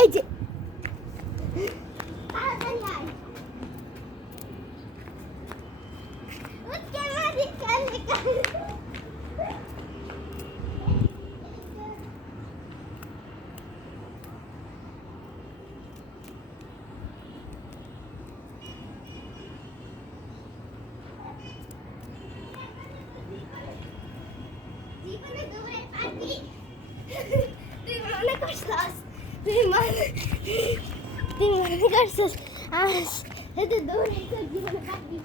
এই যে তাড়াতাড়ি আয় জীবনে দৌড়ে পারবি তুই মনে করছিস তুই মনে করছিস আজ এতে দৌড়ে তোর জীবনে পারবি